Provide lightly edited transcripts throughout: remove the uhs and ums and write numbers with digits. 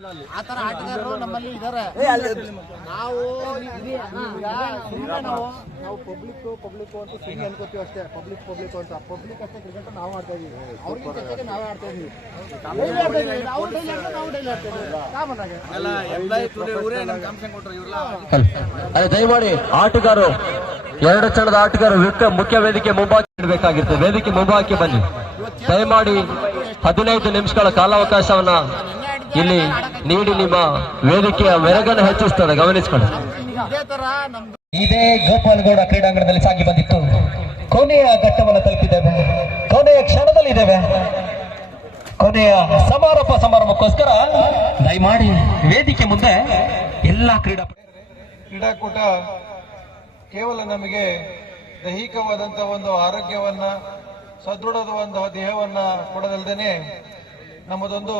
ಆತರ ಆಟಗಾರರು ನಮ್ಮಲ್ಲಿ ಇದಾರೆ. ನಾವು ನಾವು ಪಬ್ಲಿಕ್ ಅಂತ ಸುಮ್ಮನೆ ಅನ್ಕೋತೀವಿ ಅಷ್ಟೇ. ಪಬ್ಲಿಕ್ ಅಂತ ಪಬ್ಲಿಕ್ ಅಷ್ಟೇ ಕ್ರಿಕೆಟ್ ನಾವು ಆಡ್ತಾ ಇದೀವಿ. ಅವ್ರಿಗೆ ಜೊತೆಗೆ ನಾವೇ ಆಡ್ತಾ ಇದೀವಿ. ಅದೇ ದಯಮಾಡಿ ಆಟಗಾರರು 2 ತಂಡದ ಆಟಗಾರರು ಮುಖ್ಯ ವೇದಿಕೆ ಮುಂಭಾಗ ಇಡಬೇಕಾಗಿರ್ತದೆ. ವೇದಿಕೆ ಮುಂಭಾಗಕ್ಕೆ ಬನ್ನಿ ದಯಮಾಡಿ. 15 ನಿಮಿಷಗಳ ಕಾಲಾವಕಾಶವನ್ನ ಇಲ್ಲಿ ನೀಡಿ ನಿಮ್ಮ ವೇದಿಕೆಯ ಮೆರಗನ್ನು ಹೆಚ್ಚಿಸ್ತದೆ, ಗಮನಿಸಿಕೊಳ್ಳಿ. ಇದೇ ಗೋಪಾಲಗೌಡ ಕ್ರೀಡಾಂಗಣದಲ್ಲಿ ಸಾಗಿ ಬಂದಿತ್ತು. ಕೊನೆಯ ಘಟ್ಟವನ್ನು ತಲುಪಿದ್ದೇವೆ, ಕೊನೆಯ ಕ್ಷಣದಲ್ಲಿದ್ದೇವೆ. ಕೊನೆಯ ಸಮಾರಂಭಕ್ಕೋಸ್ಕರ ದಯಮಾಡಿ ವೇದಿಕೆ ಮುಂದೆ ಎಲ್ಲ ಕ್ರೀಡಾಕೂಟ ಕೇವಲ ನಮಗೆ ದೈಹಿಕವಾದಂತಹ ಒಂದು ಆರೋಗ್ಯವನ್ನ, ಸದೃಢವಾದಂತಹ ದೇಹವನ್ನ ಕೊಡದಲ್ದೇನೆ ನಮ್ಮದೊಂದು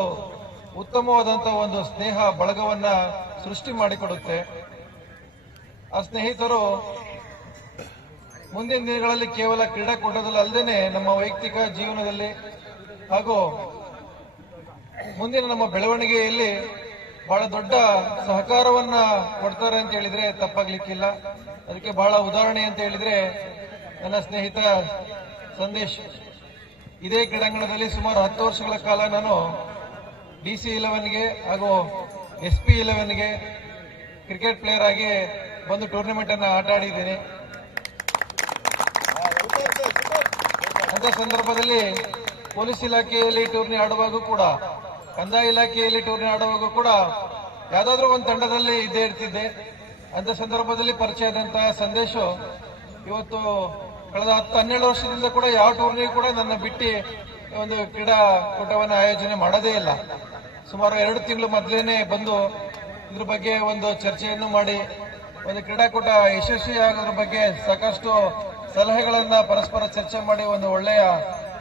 ಉತ್ತಮವಾದಂತಹ ಒಂದು ಸ್ನೇಹ ಬಳಗವನ್ನ ಸೃಷ್ಟಿ ಮಾಡಿಕೊಡುತ್ತೆ. ಆ ಸ್ನೇಹಿತರು ಮುಂದಿನ ದಿನಗಳಲ್ಲಿ ಕೇವಲ ಕ್ರೀಡಾಕೂಟದಲ್ಲಿ ಅಲ್ಲದೇನೆ ನಮ್ಮ ವೈಯಕ್ತಿಕ ಜೀವನದಲ್ಲಿ ಹಾಗೂ ಮುಂದಿನ ನಮ್ಮ ಬೆಳವಣಿಗೆಯಲ್ಲಿ ಬಹಳ ದೊಡ್ಡ ಸಹಕಾರವನ್ನ ಕೊಡ್ತಾರೆ ಅಂತ ಹೇಳಿದ್ರೆ ತಪ್ಪಾಗ್ಲಿಕ್ಕಿಲ್ಲ. ಅದಕ್ಕೆ ಬಹಳ ಉದಾಹರಣೆ ಅಂತ ಹೇಳಿದ್ರೆ ನನ್ನ ಸ್ನೇಹಿತ ಸಂದೇಶ್ ಇದೇ ಕ್ರೀಡಾಂಗಣದಲ್ಲಿ ಸುಮಾರು 10 ವರ್ಷಗಳ ಕಾಲ ನಾನು DC 11ಗೆ ಹಾಗೂ SP 11ಗೆ ಕ್ರಿಕೆಟ್ ಪ್ಲೇಯರ್ ಆಗಿ ಬಂದು ಟೂರ್ನಮೆಂಟ್ ಅನ್ನ ಆಟ ಆಡಿದ್ದೀನಿ. ಅಂತ ಸಂದರ್ಭದಲ್ಲಿ ಪೊಲೀಸ್ ಇಲಾಖೆಯಲ್ಲಿ ಟೂರ್ನಿ ಆಡುವಾಗ ಕೂಡ, ಕಂದಾಯ ಇಲಾಖೆಯಲ್ಲಿ ಟೂರ್ನಿ ಆಡುವಾಗ ಕೂಡ ಯಾವ್ದಾದ್ರೂ ಒಂದು ತಂಡದಲ್ಲಿ ಇದ್ದೇ ಇರ್ತಿದ್ದೆ. ಅಂತ ಸಂದರ್ಭದಲ್ಲಿ ಪರಿಚಯ ಆದಂತಹ ಸಂದೇಶ ಇವತ್ತು ಕಳೆದ 10-12 ವರ್ಷದಿಂದ ಕೂಡ ಯಾವ ಟೂರ್ನಿ ಕೂಡ ನನ್ನ ಬಿಟ್ಟು ಒಂದು ಕ್ರೀಡಾಕೂಟವನ್ನು ಆಯೋಜನೆ ಮಾಡೋದೇ ಇಲ್ಲ. ಸುಮಾರು 2 ತಿಂಗಳು ಮೊದಲೇನೆ ಬಂದು ಇದ್ರ ಬಗ್ಗೆ ಒಂದು ಚರ್ಚೆಯನ್ನು ಮಾಡಿ ಒಂದು ಕ್ರೀಡಾಕೂಟ ಯಶಸ್ವಿಯಾಗೋದ್ರ ಬಗ್ಗೆ ಸಾಕಷ್ಟು ಸಲಹೆಗಳನ್ನ ಪರಸ್ಪರ ಚರ್ಚೆ ಮಾಡಿ ಒಂದು ಒಳ್ಳೆಯ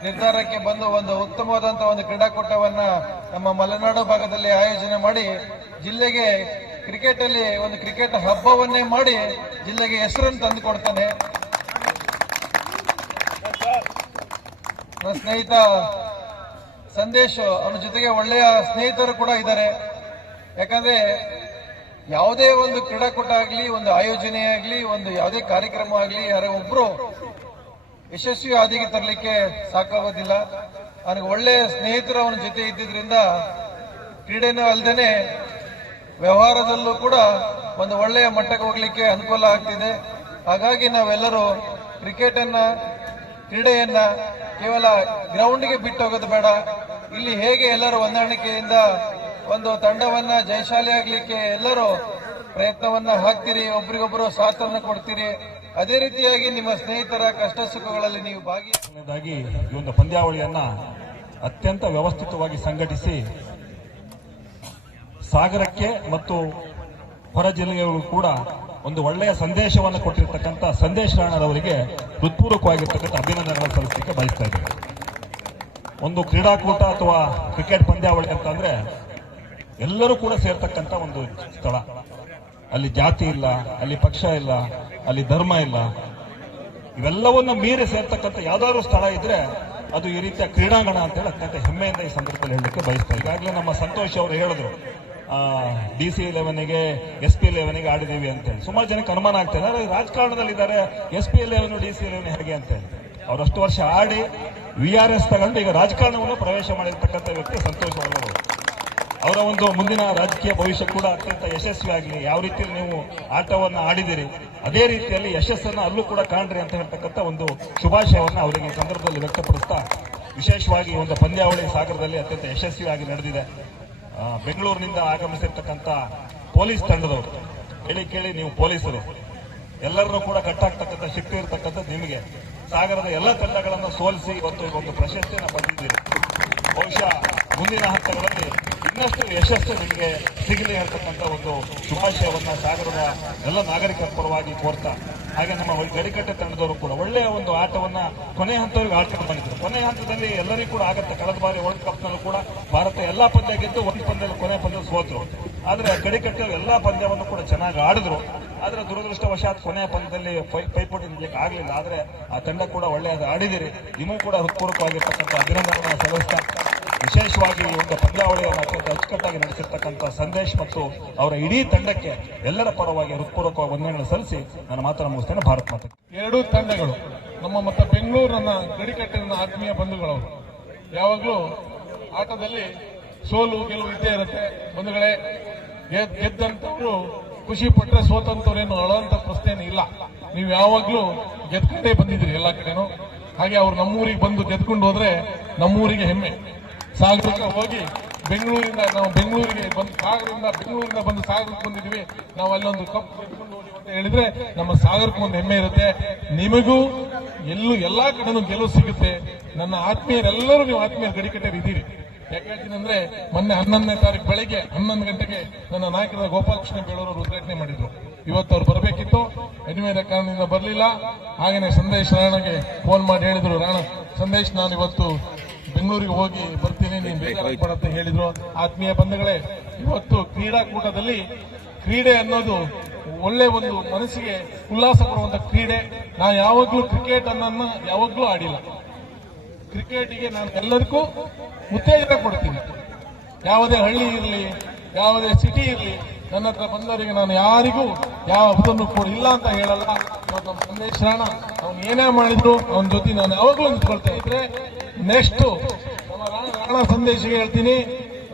ನಿರ್ಧಾರಕ್ಕೆ ಬಂದು ಒಂದು ಉತ್ತಮವಾದಂತಹ ಒಂದು ಕ್ರೀಡಾಕೂಟವನ್ನ ನಮ್ಮ ಮಲೆನಾಡು ಭಾಗದಲ್ಲಿ ಆಯೋಜನೆ ಮಾಡಿ ಜಿಲ್ಲೆಗೆ ಕ್ರಿಕೆಟ್ ಅಲ್ಲಿ ಒಂದು ಕ್ರಿಕೆಟ್ ಹಬ್ಬವನ್ನೇ ಮಾಡಿ ಜಿಲ್ಲೆಗೆ ಹೆಸರನ್ನು ತಂದು ಕೊಡ್ತಾನೆ. ನನ್ನ ಸ್ನೇಹಿತ ಸಂದೇಶ್ ಅವನ ಜೊತೆಗೆ ಒಳ್ಳೆಯ ಸ್ನೇಹಿತರು ಕೂಡ ಇದ್ದಾರೆ. ಯಾಕಂದ್ರೆ ಯಾವುದೇ ಒಂದು ಕ್ರೀಡಾಕೂಟ ಆಗ್ಲಿ, ಒಂದು ಆಯೋಜನೆ ಆಗ್ಲಿ, ಒಂದು ಯಾವುದೇ ಕಾರ್ಯಕ್ರಮ ಆಗ್ಲಿ, ಯಾರೋ ಒಬ್ರು ಯಶಸ್ವಿ ಹಾದಿಗೆ ತರಲಿಕ್ಕೆ ಸಾಕಾಗೋದಿಲ್ಲ. ನನಗೆ ಒಳ್ಳೆಯ ಸ್ನೇಹಿತರು ಅವನ ಜೊತೆ ಇದ್ದಿದ್ರಿಂದ ಕ್ರೀಡೆನೂ ಅಲ್ಲದೇನೆ ವ್ಯವಹಾರದಲ್ಲೂ ಕೂಡ ಒಂದು ಒಳ್ಳೆಯ ಮಟ್ಟಕ್ಕೆ ಹೋಗ್ಲಿಕ್ಕೆ ಅನುಕೂಲ ಆಗ್ತಿದೆ. ಹಾಗಾಗಿ ನಾವೆಲ್ಲರೂ ಕ್ರೀಡೆಯನ್ನ ಕೇವಲ ಗ್ರೌಂಡ್ಗೆ ಬಿಟ್ಟು ಹೋಗೋದು ಬೇಡ. ಇಲ್ಲಿ ಹೇಗೆ ಎಲ್ಲರೂ ಹೊಂದಾಣಿಕೆಯಿಂದ ಒಂದು ತಂಡವನ್ನ ಜಯಶಾಲಿ ಆಗ್ಲಿಕ್ಕೆ ಎಲ್ಲರೂ ಪ್ರಯತ್ನವನ್ನ ಹಾಕ್ತೀರಿ, ಒಬ್ರಿಗೊಬ್ರು ಸಾಥನ್ನ ಕೊಡ್ತೀರಿ, ಅದೇ ರೀತಿಯಾಗಿ ನಿಮ್ಮ ಸ್ನೇಹಿತರ ಕಷ್ಟ ಸುಖಗಳಲ್ಲಿ ನೀವು ಭಾಗಿಯಾಗಿ ಈ ಒಂದು ಪಂದ್ಯಾವಳಿಯನ್ನ ಅತ್ಯಂತ ವ್ಯವಸ್ಥಿತವಾಗಿ ಸಂಘಟಿಸಿ ಸಾಗರಕ್ಕೆ ಮತ್ತು ಹೊರ ಜಿಲ್ಲೆಗಳಿಗೂ ಕೂಡ ಒಂದು ಒಳ್ಳೆಯ ಸಂದೇಶವನ್ನು ಕೊಟ್ಟಿರ್ತಕ್ಕಂಥ ಸಂದೇಶ್ ರಾಣರವರಿಗೆ ಹೃತ್ಪೂರ್ವಕವಾಗಿರ್ತಕ್ಕಂಥ ಅಭಿನಂದನೆಗಳನ್ನು ಸಲ್ಲಿಸಲಿಕ್ಕೆ ಬಯಸ್ತಾ ಇದ್ದೇವೆ. ಒಂದು ಕ್ರೀಡಾಕೂಟ ಅಥವಾ ಕ್ರಿಕೆಟ್ ಪಂದ್ಯಾವಳಿ ಅಂತಂದ್ರೆ ಎಲ್ಲರೂ ಕೂಡ ಸೇರ್ತಕ್ಕಂಥ ಒಂದು ಸ್ಥಳ. ಅಲ್ಲಿ ಜಾತಿ ಇಲ್ಲ, ಅಲ್ಲಿ ಪಕ್ಷ ಇಲ್ಲ, ಅಲ್ಲಿ ಧರ್ಮ ಇಲ್ಲ. ಇವೆಲ್ಲವನ್ನು ಮೀರಿ ಸೇರ್ತಕ್ಕಂಥ ಯಾವ್ದಾದ್ರು ಸ್ಥಳ ಇದ್ರೆ ಅದು ಈ ರೀತಿಯ ಕ್ರೀಡಾಂಗಣ ಅಂತ ಹೇಳಿ ಅತ್ಯಂತ ಹೆಮ್ಮೆಯಿಂದ ಈ ಸಂದರ್ಭದಲ್ಲಿ ಹೇಳಲಿಕ್ಕೆ ಬಯಸ್ತಾರೆ. ಈಗಾಗಲೇ ನಮ್ಮ ಸಂತೋಷ್ ಅವರು ಹೇಳಿದ್ರು, DC 11ಗೆ SP 11ಗೆ ಆಡಿದೀವಿ ಅಂತ ಹೇಳಿ. ಸುಮಾರು ಜನಕ್ಕೆ ಅನುಮಾನ ಆಗ್ತದೆ, ರಾಜಕಾರಣದಲ್ಲಿದ್ದಾರೆ, SP 11 DC 11 ಹೇಗೆ ಅಂತ ಹೇಳಿ. ಅವ್ರು ಅಷ್ಟು ವರ್ಷ ಆಡಿ VRS ತಗೊಂಡು ಈಗ ರಾಜಕಾರಣವನ್ನು ಪ್ರವೇಶ ಮಾಡಿರ್ತಕ್ಕಂಥ ವ್ಯಕ್ತಿ ಸಂತೋಷ್ ಅವರು. ಅವರ ಒಂದು ಮುಂದಿನ ರಾಜಕೀಯ ಭವಿಷ್ಯ ಕೂಡ ಅತ್ಯಂತ ಯಶಸ್ವಿಯಾಗಲಿ. ಯಾವ ರೀತಿಯಲ್ಲಿ ನೀವು ಆಟವನ್ನು ಆಡಿದಿರಿ ಅದೇ ರೀತಿಯಲ್ಲಿ ಯಶಸ್ಸನ್ನು ಅಲ್ಲೂ ಕೂಡ ಕಾಣ್ರಿ ಅಂತ ಹೇಳ್ತಕ್ಕಂಥ ಒಂದು ಶುಭಾಶಯವನ್ನು ಅವರಿಗೆ ಈ ಸಂದರ್ಭದಲ್ಲಿ ವ್ಯಕ್ತಪಡಿಸ್ತಾ, ವಿಶೇಷವಾಗಿ ಒಂದು ಪಂದ್ಯಾವಳಿ ಸಾಗರದಲ್ಲಿ ಅತ್ಯಂತ ಯಶಸ್ವಿಯಾಗಿ ನಡೆದಿದೆ. ಬೆಂಗಳೂರಿನಿಂದ ಆಗಮಿಸಿರ್ತಕ್ಕಂಥ ಪೊಲೀಸ್ ತಂಡದವರು, ಕೇಳಿ ನೀವು ಪೊಲೀಸರು ಎಲ್ಲರನ್ನೂ ಕೂಡ ಕಟ್ಟಾಗ್ತಕ್ಕಂಥ ಶಕ್ತಿ ಇರತಕ್ಕಂಥದ್ದು ನಿಮಗೆ. ಸಾಗರದ ಎಲ್ಲ ತಂಡಗಳನ್ನು ಸೋಲಿಸಿ ಇವತ್ತು ಒಂದು ಪ್ರಶಸ್ತಿಯನ್ನು ಬಂದಿದ್ದೀರಿ. ಬಹುಶಃ ಮುಂದಿನ ಹಂತಗಳಲ್ಲಿ ಇನ್ನಷ್ಟು ಯಶಸ್ಸು ನಿಮಗೆ ಸಿಗಲಿ ಹೇಳ್ತಕ್ಕಂಥ ಒಂದು ಶುಭಾಶಯವನ್ನ ಸಾಗರದ ಎಲ್ಲ ನಾಗರಿಕರ ಪರವಾಗಿ ಕೋರ್ತಾ, ಹಾಗೆ ನಮ್ಮ ಗಡಿಕಟ್ಟೆ ತಂಡದವರು ಕೂಡ ಒಳ್ಳೆಯ ಒಂದು ಆಟವನ್ನ ಕೊನೆ ಹಂತವರೆಗೆ ಆಡ್ಕೊಂಡು ಬಂದಿದ್ರು. ಕೊನೆ ಹಂತದಲ್ಲಿ ಎಲ್ಲರಿಗೂ ಕೂಡ ಆಗುತ್ತೆ. ಕಳೆದ ಬಾರಿ ವರ್ಲ್ಡ್ ಕಪ್ ನಲ್ಲೂ ಕೂಡ ಭಾರತ ಎಲ್ಲಾ ಪಂದ್ಯ ಗೆದ್ದು ಒಂದು ಪಂದ್ಯದಲ್ಲಿ ಕೊನೆ ಪಂದ್ಯ ಸೋತರು. ಆದ್ರೆ ಗಡಿಕಟ್ಟೆ ಎಲ್ಲಾ ಪಂದ್ಯವನ್ನು ಕೂಡ ಚೆನ್ನಾಗಿ ಆಡಿದ್ರು. ಆದ್ರೆ ದುರದೃಷ್ಟವಶಾತ್ ಕೊನೆಯ ಪಂದ್ಯದಲ್ಲಿ ಪೈಪೋಟಿ ನಿಲ್ಲಕ್ಕೆ ಆಗಲಿಲ್ಲ. ಆದ್ರೆ ಆ ತಂಡ ಕೂಡ ಒಳ್ಳೆಯದು ಆಡಿದಿರಿ. ನಿಮಗೂ ಕೂಡ ಹೃತ್ಪೂರ್ವಕವಾಗಿರ್ತಕ್ಕಂಥ ಅಭಿನಂದನೆ ಸಲ್ಲಿಸ್ತಾ ವಿಶೇಷವಾಗಿ ಈ ಒಂದು ಪಂದ್ಯಾವಳಿಯನ್ನು ಅತ್ಯಂತ ಅಚ್ಚುಕಟ್ಟಾಗಿ ನಡೆಸಿರ್ತಕ್ಕಂಥ ಸಂದೇಶ್ ಮತ್ತು ಅವರ ಇಡೀ ತಂಡಕ್ಕೆ ಎಲ್ಲರ ಪರವಾಗಿ ಹೃತ್ಪೂರ್ವಕವಾಗಿ ವಂದನೆಗಳನ್ನು ಸಲ್ಲಿಸಿ ನನ್ನ ಮಾತನ್ನು ಮುಗಿಸ್ತೇನೆ. ಭಾರತ್ ಮಾತೆ. ಎರಡೂ ತಂಡಗಳು ನಮ್ಮ ಮತ್ತು ಬೆಂಗಳೂರನ್ನ ಗಡಿಕಟ್ಟಿನ ಆತ್ಮೀಯ ಬಂಧುಗಳವರು. ಯಾವಾಗಲೂ ಆಟದಲ್ಲಿ ಸೋಲು ಗೆಲುವು ಇದ್ದೇ ಇರುತ್ತೆ ಬಂಧುಗಳೇ. ಗೆದ್ದಂತವ್ರು ಖುಷಿ ಪಟ್ಟರೆ ಸೋತಂತವ್ರೇನು ಅಳುವಂತ ಪ್ರಶ್ನೆನೂ ಇಲ್ಲ. ನೀವು ಯಾವಾಗ್ಲೂ ಗೆದ್ಕೊಂಡೇ ಬಂದಿದ್ರಿ ಎಲ್ಲ ಕಡೆನೂ. ಹಾಗೆ ಅವ್ರು ನಮ್ಮೂರಿಗೆ ಬಂದು ಗೆದ್ಕೊಂಡು ಹೋದ್ರೆ ನಮ್ಮೂರಿಗೆ ಹೆಮ್ಮೆ. ಸಾಗರಕ್ಕೆ ಹೋಗಿ ಬೆಂಗಳೂರಿಂದ ನಾವು ಬೆಂಗಳೂರಿಗೆ ಬಂದು ಬೆಂಗಳೂರಿಂದ ಬಂದು ಸಾಗರಕ್ಕೆ ಬಂದಿದ್ವಿ, ನಾವು ಅಲ್ಲೊಂದು ಕಪ್ ಗೆದ್ಕೊಂಡು ಹೋಗಿ ಅಂತ ಹೇಳಿದ್ರೆ ನಮ್ಮ ಸಾಗರಕ್ಕೆ ಒಂದು ಹೆಮ್ಮೆ ಇರುತ್ತೆ. ನಿಮಗೂ ಎಲ್ಲಾ ಕಡೆನೂ ಗೆಲುವು ಸಿಗುತ್ತೆ. ನನ್ನ ಆತ್ಮೀಯರೆಲ್ಲರೂ ನೀವು ಆತ್ಮೀಯರು ಗಡಿಕಟ್ಟೆರು ಇದ್ದೀರಿ. ಯಾಕೆ ಹೇಳ್ತೀನಿ ಅಂದ್ರೆ ಮೊನ್ನೆ 11ನೇ ತಾರೀಕು ಬೆಳಗ್ಗೆ 11 ಗಂಟೆಗೆ ನನ್ನ ನಾಯಕರಾದ ಗೋಪಾಲಕೃಷ್ಣ ಬೇಳೂರವರು ಉದ್ಘಾಟನೆ ಮಾಡಿದ್ರು. ಇವತ್ತು ಅವ್ರು ಬರಬೇಕಿತ್ತು, ಅನಿವಾರ್ಯ ಕಾರಣದಿಂದ ಬರಲಿಲ್ಲ. ಹಾಗೇನೆ ಸಂದೇಶ್ ರಾಣಗೆ ಫೋನ್ ಮಾಡಿ ಹೇಳಿದ್ರು, ರಾಣ ಸಂದೇಶ್ ನಾನು ಇವತ್ತು ಬೆಂಗಳೂರಿಗೆ ಹೋಗಿ ಬರ್ತೀನಿ, ನೀನು ಬೇಜಾರಾಗಬೇಡ ಅಂತ ಹೇಳಿದ್ರು. ಆತ್ಮೀಯ ಬಂಧುಗಳೇ, ಇವತ್ತು ಕ್ರೀಡಾಕೂಟದಲ್ಲಿ ಕ್ರೀಡೆ ಅನ್ನೋದು ಒಳ್ಳೆ ಒಂದು ಮನಸ್ಸಿಗೆ ಉಲ್ಲಾಸ ಕೊಡುವಂತ ಕ್ರೀಡೆ. ನಾನು ಯಾವಾಗ್ಲೂ ಕ್ರಿಕೆಟ್ ಅನ್ನೋದನ್ನ ಯಾವಾಗ್ಲೂ ಆಡಿಲ್ಲ. ಕ್ರಿಕೆಟ್ಗೆ ನಾನು ಎಲ್ಲದಕ್ಕೂ ಉತ್ತೇಜನ ಕೊಡ್ತೀನಿ. ಯಾವುದೇ ಹಳ್ಳಿ ಇರಲಿ, ಯಾವುದೇ ಸಿಟಿ ಇರಲಿ, ನನ್ನ ಹತ್ರ ಬಂದವರಿಗೆ ನಾನು ಯಾರಿಗೂ ಯಾವುದನ್ನು ಕೂಡ ಇಲ್ಲ ಅಂತ ಹೇಳಲ್ಲ. ನಮ್ಮ ಸಂದೇಶ್ ರಾಣ ಅವನು ಏನೇ ಮಾಡಿದ್ರು ಅವನ ಜೊತೆ ನಾನು ಯಾವಾಗಲೂ ನಿಂತ್ಕೊಳ್ತಾ ಇದ್ರೆ. ನೆಕ್ಸ್ಟ್ ನಮ್ಮ ರಾಣ ಸಂದೇಶಿಗೆ ಹೇಳ್ತೀನಿ,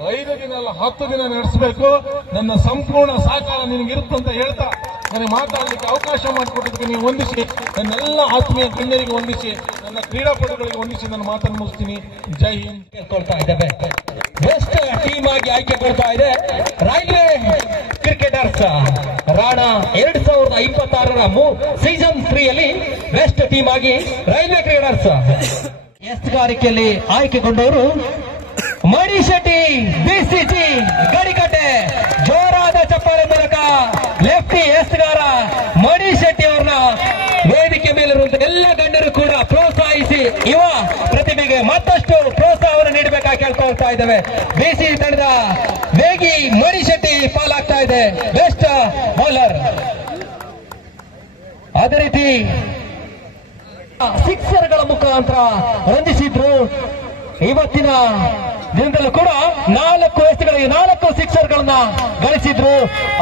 5 ದಿನ ಅಲ್ಲ 10 ದಿನ ನಡೆಸಬೇಕು. ನನ್ನ ಸಂಪೂರ್ಣ ಸಹಕಾರ ನಿನಗಿರುತ್ತಂತ ಹೇಳ್ತಾ ನನಗೆ ಮಾತಾಡಲಿಕ್ಕೆ ಅವಕಾಶ ಮಾಡಿಕೊಟ್ಟಿದ್ದಕ್ಕೆ ನೀವು ವಂದಿಸಿ, ನನ್ನೆಲ್ಲ ಆತ್ಮೀಯ ಗಣ್ಯರಿಗೆ ವಂದಿಸಿ, ನನ್ನ ಕ್ರೀಡಾಪಟುಗಳಿಗೆ ವಂದಿಸಿ ನನ್ನ ಮಾತನ್ನು ಮುಗಿಸ್ತೀನಿ. ಜೈ ಹಿಂದ್. ಕೊಡ್ತಾ ಇದ್ದೇವೆ. ಬೆಸ್ಟ್ ಟೀಮ್ ಆಗಿ ಆಯ್ಕೆ ಕೊಡ್ತಾ ಇದೆ ರೈಲ್ವೆ ಕ್ರಿಕೆಟರ್ಸ್. ರಾಣ 2026 ಸೀಸನ್ 3 ಅಲ್ಲಿ ಬೆಸ್ಟ್ ಟೀಮ್ ಆಗಿ ರೈಲ್ವೆ ಕ್ರಿಕೆಟರ್ಸ್ ಎಸ್ತುಗಾರಿಕೆಯಲ್ಲಿ ಆಯ್ಕೆಗೊಂಡವರು ಮಣಿ ಶೆಟ್ಟಿ, ಬಿಸಿಜಿ ಗಡಿಕಟ್ಟೆ. ಜೋರಾದ ಚಪ್ಪಾಳೆ ಮೂಲಕ ಲೆಫ್ಟಿ ಎಸ್ತುಗಾರ ಮಣಿ ಶೆಟ್ಟಿ ಅವರನ್ನ ವೇದಿಕೆ ಮೇಲಿರುವಂತಹ ಎಲ್ಲ ಗಣ್ಯರು ಕೂಡ ಪ್ರೋತ್ಸಾಹಿಸಿ ಯುವ ಪ್ರತಿಭೆಗೆ ಮತ್ತಷ್ಟು ಪ್ರೋತ್ಸಾಹವನ್ನು ನೀಡಬೇಕಾಗಿ ಕೇಳ್ಕೊಳ್ತಾ ಇದ್ದೇವೆ. ಬಿಸಿ ತಂಡದ ವೇಗಿ ಮಣಿ ಶೆಟ್ಟಿ ಪಾಲಾಗ್ತಾ ಇದೆ, ಬೆಸ್ಟ್ ಬೌಲರ್. ಅದೇ ರೀತಿ ಸಿಕ್ಸರ್ಗಳ ಮುಖಾಂತರ ರಂಜಿಸಿದ್ರು. ಇವತ್ತಿನ ದಿನದಲ್ಲೂ ಕೂಡ 4 ಎಸೆಗಳಿಗೆ 4 ಸಿಕ್ಸರ್ಗಳನ್ನ ಗಳಿಸಿದ್ರು.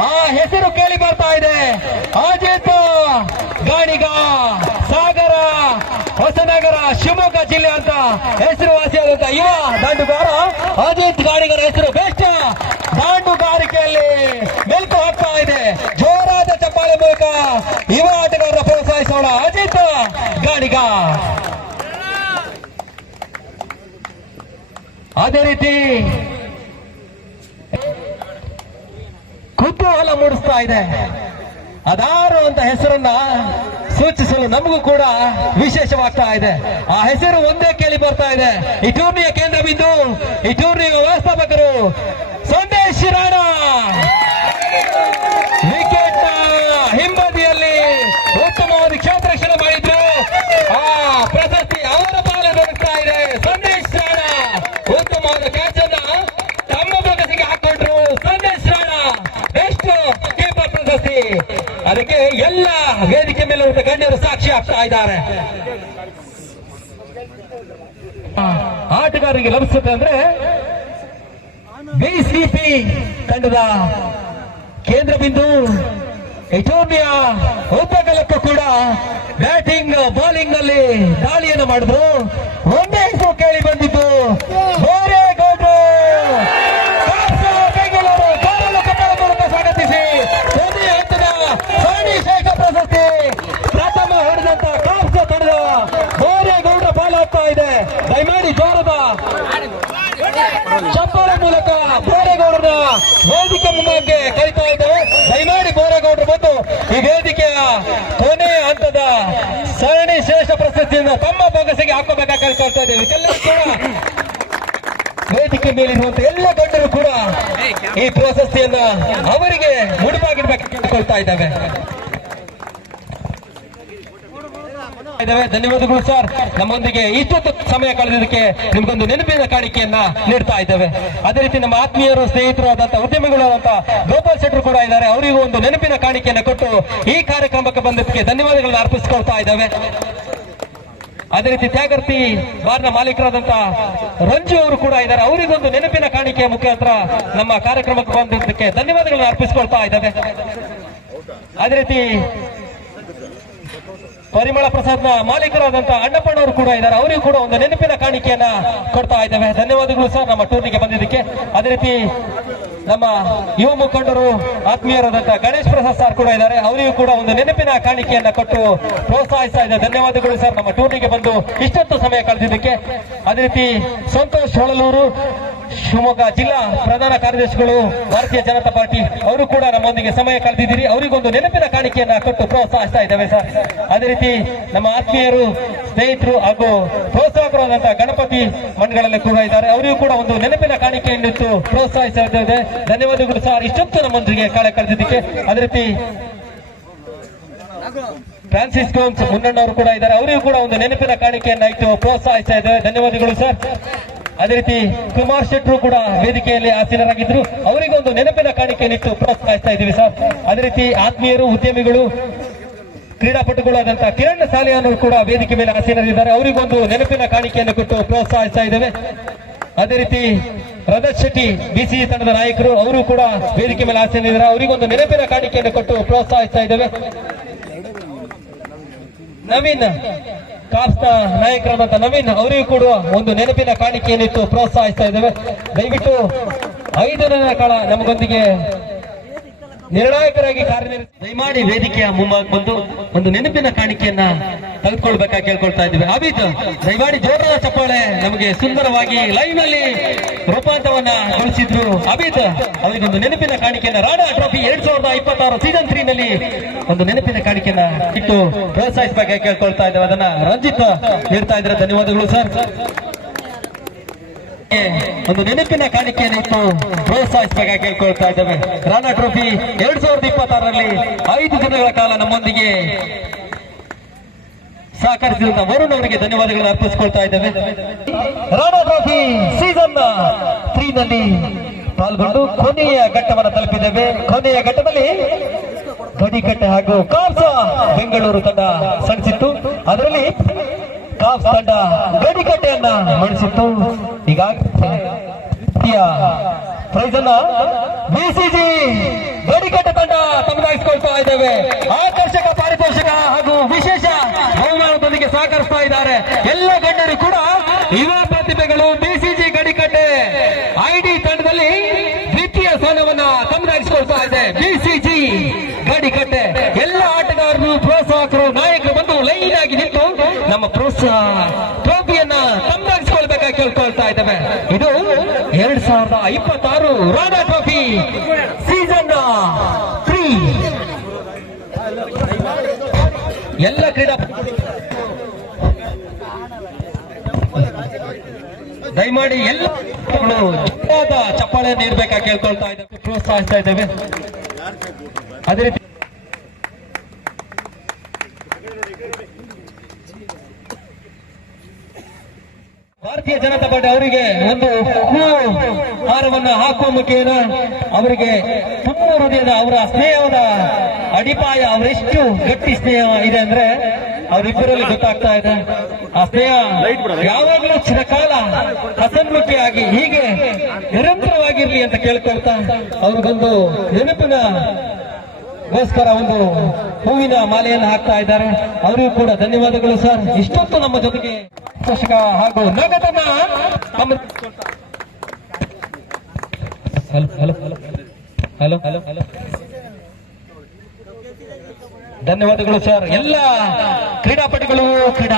ಆ ಹೆಸರು ಕೇಳಿ ಬರ್ತಾ ಇದೆ, ಅಜಿತ್ ಗಾಣಿಗ, ಸಾಗರ, ಹೊಸನಗರ, ಶಿವಮೊಗ್ಗ ಜಿಲ್ಲೆ ಅಂತ ಹೆಸರುವಾಸಿಯಾದಂತಹ ಯುವ ದಾಂಡುಗಾರ ಅಜಿತ್ ಗಾಣಿಗರ ಹೆಸರು ಬೆಸ್ಟ್ ದಾಂಡುಗಾರಿಕೆಯಲ್ಲಿ ಮೆಲುಕು ಹಾಕ್ತಾ ಇದೆ. ಜೋರಾದ ಚಪ್ಪಾಳೆ ಮೂಲಕ ಯುವ ಆಟಗಾರರ ಪ್ರೋತ್ಸಾಹಿಸೋಣ. ಅಜಿತ್ ಗಾಣಿಗ. ಅದೇ ರೀತಿ ಕುತೂಹಲ ಮೂಡಿಸ್ತಾ ಇದೆ. ಅದಾರು ಅಂತ ಹೆಸರನ್ನ ಸೂಚಿಸಲು ನಮಗೂ ಕೂಡ ವಿಶೇಷವಾಗ್ತಾ ಇದೆ. ಆ ಹೆಸರು ಒಂದೇ ಕೇಳಿ ಬರ್ತಾ ಇದೆ. ಈ ಟೂರ್ನಿಯ ಕೇಂದ್ರ ಬಿಂದು, ಈ ಟೂರ್ನಿಯ ವ್ಯವಸ್ಥಾಪಕರು ಸಂದೇಶ್ ರಾಣ. ವಿಕೆಟ್ ಹಿಂಬದಿಯಲ್ಲಿ ಉತ್ತಮವಾದ ಕ್ಷೇತ್ರ ರಕ್ಷಣೆ ಮಾಡಿದ್ರು. ಆ ಪ್ರಶಸ್ತಿ ಅವರ ಪಾಲು ದೊರಕ್ತಾ ಇದೆ. ಸಂದೇಶ್ ರಾಣ ಉತ್ತಮವಾದ ಕ್ಯಾಚ್ ಅನ್ನ ತಮ್ಮ ಬಗಸಿಗೆ ಹಾಕೊಂಡ್ರು. ಸಂದೇಶ್ ರಾಣ ಬೆಸ್ಟ್ ಕೀಪರ್ ಪ್ರಶಸ್ತಿ. ಅದಕ್ಕೆ ಎಲ್ಲ ವೇದಿಕೆ ಮೇಲೆ ಗಣ್ಯರು ಸಾಕ್ಷಿ ಆಗ್ತಾ ಇದ್ದಾರೆ. ಆಟಗಾರರಿಗೆ ಲಭಿಸುತ್ತೆ ಅಂದ್ರೆ ಬಿಸಿಪಿ ತಂಡದ ಕೇಂದ್ರ ಬಿಂದು. ಈ ಟೂರ್ನಿಯ ಉಪಕಲಕ್ಕೂ ಕೂಡ ಬ್ಯಾಟಿಂಗ್ ಬೌಲಿಂಗ್ ನಲ್ಲಿ ದಾಳಿಯನ್ನು ಮಾಡಿದ್ರು. ಒಂದೇ ಹೆಸರು ಕೇಳಿ ಬಂದಿದ್ದು ಬೋರೇಗೌಡರು. ಬೆಂಗಳೂರು ಗೋರಲು ಕಟ್ಟಡ ಮೂಲಕ ಸ್ವಾಗತಿಸಿ ಕೊನೆಯ ಹಂತದ ಸರಣಿ ಶ್ರೇಷ್ಠ ಪ್ರಶಸ್ತಿ ಪ್ರಥಮ ಹೊಡೆದಂತ ಕಾಪ್ಸ ತಂಡದ ಬೋರೇಗೌಡರ ಪಾಲಾಗ್ತಾ ಇದೆ. ದಯಮಾಡಿ ಜೋರದ ಚಪ್ಪಾಳೆ ಮೂಲಕ ಬೋರೇಗೌಡರ ವೇದಿಕೆ ಮುಂದೆ ಕರೀತಾ ಇದ್ದೇವೆ. ದಯಮಾಡಿ ಬೋರೇಗೌಡರು ಬಂದು ಈ ವೇದಿಕೆಯ ಕೊನೆಯ ಹಂತದ ಸರಣಿ ಶ್ರೇಷ್ಠ ಪ್ರಶಸ್ತಿಯನ್ನು ತಮ್ಮ ಬೊಗಸೆಗೆ ಹಾಕಬೇಕಾಗಿ ಕೇಳ್ಕೊಳ್ತಾ ಇದ್ದೇವೆ. ಇದೆಲ್ಲರೂ ಕೂಡ ವೇದಿಕೆ ಮೇಲಿರುವಂತ ಎಲ್ಲ ಗಣ್ಯರು ಕೂಡ ಈ ಪ್ರಶಸ್ತಿಯನ್ನ ಅವರಿಗೆ ಮುಡುಪಾಗಿಡ್ಬೇಕು ಕೇಳ್ಕೊಳ್ತಾ ಇದ್ದೇವೆ. ಧನ್ಯವಾದಗಳು ಸರ್. ನಮ್ಮೊಂದಿಗೆ ಇಷ್ಟೊತ್ತು ಸಮಯ ಕಳೆದಿದ್ದಕ್ಕೆ ನಿಮ್ಗೊಂದು ನೆನಪಿನ ಕಾಣಿಕೆಯನ್ನ ನೀಡ್ತಾ ಇದ್ದೇವೆ. ಅದೇ ರೀತಿ ನಮ್ಮ ಆತ್ಮೀಯರು, ಸ್ನೇಹಿತರು ಆದಂತಹ ಉದ್ಯಮಿಗಳಾದಂತಹ ಗೋಪಾಲ್ ಶೆಟ್ಟರು ಕೂಡ ಇದ್ದಾರೆ. ಅವರಿಗೂ ಒಂದು ನೆನಪಿನ ಕಾಣಿಕೆಯನ್ನು ಕೊಟ್ಟು ಈ ಕಾರ್ಯಕ್ರಮಕ್ಕೆ ಬಂದದಕ್ಕೆ ಧನ್ಯವಾದಗಳನ್ನು ಅರ್ಪಿಸಿಕೊಳ್ತಾ ಇದ್ದೇವೆ. ಅದೇ ರೀತಿ ತ್ಯಾಗರ್ತಿ ಬಾರ್ನ ಮಾಲೀಕರಾದಂತ ರಂಜು ಅವರು ಕೂಡ ಇದ್ದಾರೆ. ಅವರಿಗೊಂದು ನೆನಪಿನ ಕಾಣಿಕೆಯ ಮುಖಾಂತರ ನಮ್ಮ ಕಾರ್ಯಕ್ರಮಕ್ಕೆ ಬಂದಿದ್ದಕ್ಕೆ ಧನ್ಯವಾದಗಳನ್ನು ಅರ್ಪಿಸಿಕೊಳ್ತಾ ಇದ್ದಾರೆ. ಅದೇ ರೀತಿ ಪರಿಮಳ ಪ್ರಸಾದ್ನ ಮಾಲೀಕರಾದಂತ ಅಣ್ಣಪ್ಪಣ್ಣವರು ಕೂಡ ಇದ್ದಾರೆ. ಅವರಿಗೂ ಕೂಡ ಒಂದು ನೆನಪಿನ ಕಾಣಿಕೆಯನ್ನ ಕೊಡ್ತಾ ಇದ್ದೇವೆ. ಧನ್ಯವಾದಗಳು ಸರ್ ನಮ್ಮ ಟೂರ್ನಿಗೆ ಬಂದಿದ್ದಕ್ಕೆ. ಅದೇ ರೀತಿ ನಮ್ಮ ಯುವ ಮುಖಂಡರು ಆತ್ಮೀಯರಾದಂತ ಗಣೇಶ್ ಪ್ರಸಾದ್ ಸರ್ ಕೂಡ ಇದ್ದಾರೆ. ಅವರಿಗೂ ಕೂಡ ಒಂದು ನೆನಪಿನ ಕಾಣಿಕೆಯನ್ನ ಕೊಟ್ಟು ಪ್ರೋತ್ಸಾಹಿಸ್ತಾ ಇದ್ದಾರೆ. ಧನ್ಯವಾದಗಳು ಸರ್ ನಮ್ಮ ಟೂರ್ನಿಗೆ ಬಂದು ಇಷ್ಟೊತ್ತು ಸಮಯ ಕಳೆದಿದ್ದಕ್ಕೆ. ಅದೇ ರೀತಿ ಸಂತೋಷ್ ಹೊಳಲೂರು ಶಿವಮೊಗ್ಗ ಜಿಲ್ಲಾ ಪ್ರಧಾನ ಕಾರ್ಯದರ್ಶಿಗಳು ಭಾರತೀಯ ಜನತಾ ಪಾರ್ಟಿ ಅವರು ಕೂಡ ನಮ್ಮೊಂದಿಗೆ ಸಮಯ ಕಳೆದಿದ್ದೀರಿ. ಅವರಿಗೊಂದು ನೆನಪಿನ ಕಾಣಿಕೆಯನ್ನ ಕೊಟ್ಟು ಪ್ರೋತ್ಸಾಹಿಸ್ತಾ ಇದ್ದೇವೆ ಸರ್. ಅದೇ ರೀತಿ ನಮ್ಮ ಆತ್ಮೀಯರು ಸ್ನೇಹಿತರು ಹಾಗೂ ಪ್ರೋತ್ಸಾಹಕರಾದಂತಹ ಗಣಪತಿ ಮಂಡಳಲ್ಲಿ ಕೂಡ ಇದ್ದಾರೆ. ಅವರಿಗೂ ಕೂಡ ಒಂದು ನೆನಪಿನ ಕಾಣಿಕೆಯನ್ನಿಟ್ಟು ಪ್ರೋತ್ಸಾಹಿಸ್ತಾ ಇದ್ದೇವೆ. ಧನ್ಯವಾದಗಳು ಸರ್ ಇಷ್ಟೊತ್ತು ನಮ್ಮೊಂದಿಗೆ ಕಾಲ ಕಳೆದಿದ್ದಕ್ಕೆ. ಅದೇ ರೀತಿ ಫ್ರಾನ್ಸಿಸ್ ಗೋಮ್ಸ್ ಮುನ್ನಣ್ಣವರು ಕೂಡ ಇದ್ದಾರೆ. ಅವರಿಗೂ ಕೂಡ ಒಂದು ನೆನಪಿನ ಕಾಣಿಕೆಯನ್ನ ಇಟ್ಟು ಪ್ರೋತ್ಸಾಹಿಸ್ತಾ ಇದ್ದೇವೆ. ಧನ್ಯವಾದಗಳು ಸರ್. ಅದೇ ರೀತಿ ಕುಮಾರ್ ಶೆಟ್ರು ಕೂಡ ವೇದಿಕೆಯಲ್ಲಿ ಆಸೀನರಾಗಿದ್ರು. ಅವರಿಗೊಂದು ನೆನಪಿನ ಕಾಣಿಕೆಯನ್ನಿಟ್ಟು ಪ್ರೋತ್ಸಾಹಿಸ್ತಾ ಇದ್ದೀವಿ ಸರ್. ಅದೇ ರೀತಿ ಆತ್ಮೀಯರು ಉದ್ಯಮಿಗಳು ಕ್ರೀಡಾಪಟುಗಳಾದಂತಹ ಕಿರಣ್ ಸಾಲಿಯಾನ್ ಕೂಡ ವೇದಿಕೆ ಮೇಲೆ ಆಸೀನರಿದ್ದಾರೆ. ಅವರಿಗೊಂದು ನೆನಪಿನ ಕಾಣಿಕೆಯನ್ನು ಕೊಟ್ಟು ಪ್ರೋತ್ಸಾಹಿಸ್ತಾ ಇದ್ದೇವೆ. ಅದೇ ರೀತಿ ರಜತ್ ಶೆಟ್ಟಿ ಬಿಸಿಸಿ ತಂಡದ ನಾಯಕರು ಅವರು ಕೂಡ ವೇದಿಕೆ ಮೇಲೆ ಆಸೀನರಿದ್ದಾರೆ. ಅವರಿಗೊಂದು ನೆನಪಿನ ಕಾಣಿಕೆಯನ್ನು ಕೊಟ್ಟು ಪ್ರೋತ್ಸಾಹಿಸ್ತಾ ಇದ್ದೇವೆ. ನವೀನ್ ಕಾಪ್ಸ್ನ ನಾಯಕರಾದಂತಹ ನವೀನ್ ಅವರಿಗೂ ಕೂಡ ಒಂದು ನೆನಪಿನ ಕಾಣಿಕೆಯನ್ನಿಟ್ಟು ಪ್ರೋತ್ಸಾಹಿಸ್ತಾ ಇದ್ದೇವೆ. ದಯವಿಟ್ಟು 5 ದಿನಗಳ ಕಾಲ ನಮಗೊಂದಿಗೆ ನಿರ್ಣಾಯಕರಾಗಿ ಕಾರ್ಯನಿರ್ವಹಿಸಿ ದಯಮಾಡಿ ವೇದಿಕೆಯ ಮುಂಭಾಗ ಬಂದು ಒಂದು ನೆನಪಿನ ಕಾಣಿಕೆಯನ್ನ ತೆಗೆದುಕೊಳ್ಬೇಕಾಗಿ ಕೇಳ್ಕೊಳ್ತಾ ಇದ್ದೀವಿ. ಅಭಿತ್ ದಯಮಾಡಿ ಜೋರಾದ ಚಪ್ಪಾಳೆ ನಮಗೆ ಸುಂದರವಾಗಿ ಲೈವ್ ನಲ್ಲಿ ರೂಪಾಂತರವನ್ನ ಗೊಳಿಸಿದ್ರು. ಅಭಿತ್ ಅವರಿಗೊಂದು ನೆನಪಿನ ಕಾಣಿಕೆಯನ್ನ ರಾಣಾ ಟ್ರೋಫಿ 2026 ಸೀಸನ್ 3 ನಲ್ಲಿ ಒಂದು ನೆನಪಿನ ಕಾಣಿಕೆಯನ್ನ ಇಟ್ಟು ಪ್ರೋತ್ಸಾಹಿಸಬೇಕಾಗಿ ಕೇಳ್ಕೊಳ್ತಾ ಇದ್ದೇವೆ. ಅದನ್ನ ರಂಜಿತ್ ನೀಡ್ತಾ ಇದ್ದಾರೆ. ಧನ್ಯವಾದಗಳು ಸರ್. ಒಂದು ನೆನಪಿನ ಕಾಣಿಕೆಯನ್ನು ಇಟ್ಟು ಪ್ರೋತ್ಸಾಹಿಸಬೇಕಾಗಿ ಕೇಳ್ಕೊಳ್ತಾ ಇದ್ದೇವೆ. ರಾಣಾ ಟ್ರೋಫಿ 2026ರಲ್ಲಿ 5 ದಿನಗಳ ಕಾಲ ನಮ್ಮೊಂದಿಗೆ ಸಹಕರಿಸಿದಂತ ವರುಣ್ ಅವರಿಗೆ ಧನ್ಯವಾದಗಳನ್ನು ಅರ್ಪಿಸಿಕೊಳ್ತಾ ಇದ್ದೇವೆ. ರಾಣಾ ಟ್ರೋಫಿ ಸೀಸನ್ 3 ನಲ್ಲಿ ಪಾಲ್ಗೊಂಡು ಕೊನೆಯ ಘಟ್ಟವನ್ನು ತಲುಪಿದ್ದೇವೆ. ಕೊನೆಯ ಘಟ್ಟದಲ್ಲಿ ಗಡಿಕಟ್ಟೆ ಹಾಗೂ ಕಾಪ್ಸ್ ಬೆಂಗಳೂರು ತಂಡ ಸಣಿಸಿತ್ತು. ಅದರಲ್ಲಿ ಕಾಪ್ಸ್ ತಂಡ ಗಡಿಕಟ್ಟೆಯನ್ನ ಮಣಿಸಿತ್ತು. ಹೀಗಾಗಿ ಪ್ರೈಸ್ ಅನ್ನ ಬಿಸಿಜಿ ಗಡಿಕಟ್ಟೆ ತಂಡ ತಮ್ಮದಾಗಿಸಿಕೊಳ್ತಾ ಇದ್ದೇವೆ. ಆಕರ್ಷಕ ಪಾರಿತೋಷಕ ಹಾಗೂ ವಿಶೇಷ ಬಹುಮಾನದೊಂದಿಗೆ ಸಹಕರಿಸ್ತಾ ಇದ್ದಾರೆ. ಎಲ್ಲ ಗಣ್ಯರು ಕೂಡ ಯುವ ಪ್ರತಿಭೆಗಳು ಬಿಸಿಜಿ ಗಡಿಕಟ್ಟೆ ಐಡಿ ತಂಡದಲ್ಲಿ ದ್ವಿತೀಯ ಸ್ಥಾನವನ್ನ ತಮ್ಮದಾಗಿಸಿಕೊಳ್ತಾ ಇದೆ. ಬಿಸಿಜಿ ಗಡಿಕಟ್ಟೆ ಎಲ್ಲ ಆಟಗಾರರು ಪ್ರೋತ್ಸಾಹಕರು ನಾಯಕರು ಬಂದು ಲೈನ್ ಆಗಿ ನಿಂತು ನಮ್ಮ ಪ್ರೋತ್ಸಾಹ ಟ್ರೋಫಿಯನ್ನ ತಮ್ಮದಾಗಿಸಿಕೊಳ್ಬೇಕಾಗಿ ಕೇಳ್ಕೊಳ್ತಾ ಇದ್ದೇವೆ. ಇದು 2026 ರಾಣಾ ಟ್ರೋಫಿ ಸೀಸನ್ 3 ಎಲ್ಲ ಕ್ರೀಡಾ ದಯಮಾಡಿ ಎಲ್ಲ ಚಪ್ಪಾಳೆ ನೀಡಬೇಕಾಗಿ ಕೇಳ್ಕೊಳ್ತಾ ಇದ್ದೇವೆ, ಪ್ರೋತ್ಸಾಹಿಸ್ತಾ ಇದ್ದೇವೆ. ಅದೇ ರೀತಿ ಭಾರತೀಯ ಜನತಾ ಪಾರ್ಟಿ ಅವರಿಗೆ ಒಂದು ಹಾರವನ್ನು ಹಾಕುವ ಮುಖೇನ ಅವರಿಗೆ ತುಂಬ ಹೃದಯದ ಅವರ ಸ್ನೇಹದ ಅಡಿಪಾಯ, ಅವರೆಷ್ಟು ಗಟ್ಟಿ ಸ್ನೇಹ ಇದೆ ಅಂದ್ರೆ ಅವರಿಬ್ಬರಲ್ಲಿ ಗೊತ್ತಾಗ್ತಾ ಇದೆ. ಆ ಸ್ನೇಹ ಯಾವಾಗಲೂ ಚಿರಕಾಲ ಹಸನ್ಮುಖಿಯಾಗಿ ಹೀಗೆ ನಿರಂತರವಾಗಿರ್ಲಿ ಅಂತ ಕೇಳ್ಕೊಳ್ತಾ ಅವ್ರಿಗೊಂದು ನೆನಪಿನ ಗೋಸ್ಕರ ಒಂದು ಹೂವಿನ ಮಾಲೆಯನ್ನು ಹಾಕ್ತಾ ಇದ್ದಾರೆ. ಅವರಿಗೂ ಕೂಡ ಧನ್ಯವಾದಗಳು ಸರ್. ಇಷ್ಟೊತ್ತು ನಮ್ಮ ಜೊತೆಗೆ ಪೋಷಕ ಹಾಗೂ ನಗದನ್ನ ಹಲೋ ಧನ್ಯವಾದಗಳು ಸರ್. ಎಲ್ಲ ಕ್ರೀಡಾಪಟುಗಳು ಕ್ರೀಡಾ